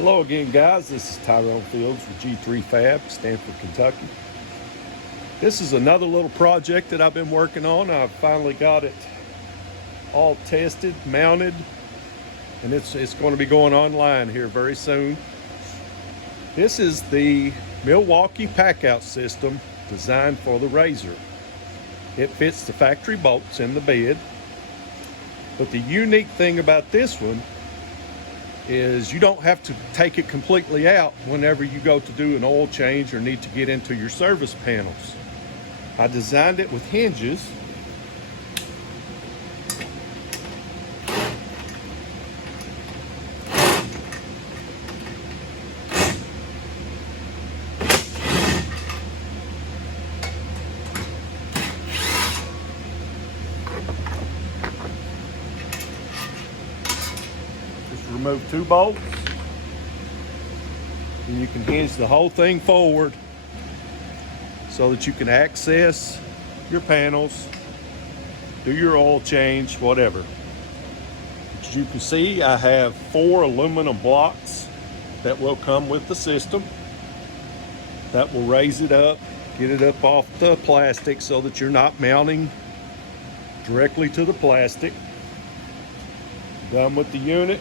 Hello again, guys. This is Tyrone Fields with G3 Fab, Stanford, Kentucky. This is another little project that I've been working on. I've finally got it all tested, mounted, and it's going to be going online here very soon. This is the Milwaukee Packout system designed for the RZR. It fits the factory bolts in the bed, but the unique thing about this one is you don't have to take it completely out whenever you go to do an oil change or need to get into your service panels. I designed it with hinges. Remove 2 bolts, and you can hinge the whole thing forward so that you can access your panels, do your oil change, whatever. As you can see, I have 4 aluminum blocks that will come with the system that will raise it up, get it up off the plastic so that you're not mounting directly to the plastic. Done with the unit.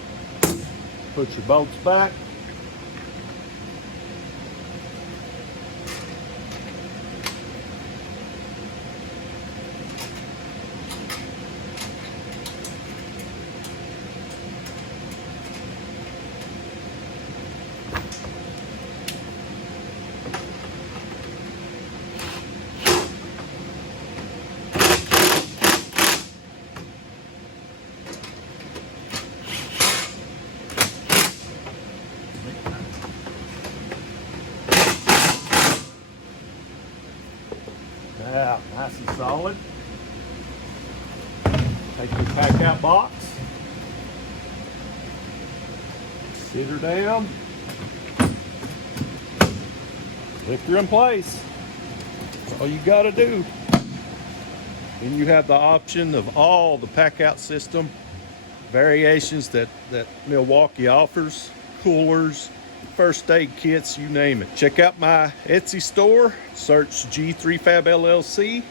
Put your bolts back. Yeah, nice and solid. Take your Packout box, sit her down, lift her in place. That's all you got to do. Then you have the option of all the Packout system variations that Milwaukee offers, coolers, first aid kits, you name it. Check out my Etsy store, search G3 Fab LLC,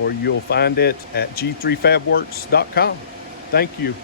or you'll find it at g3fabworks.com. Thank you.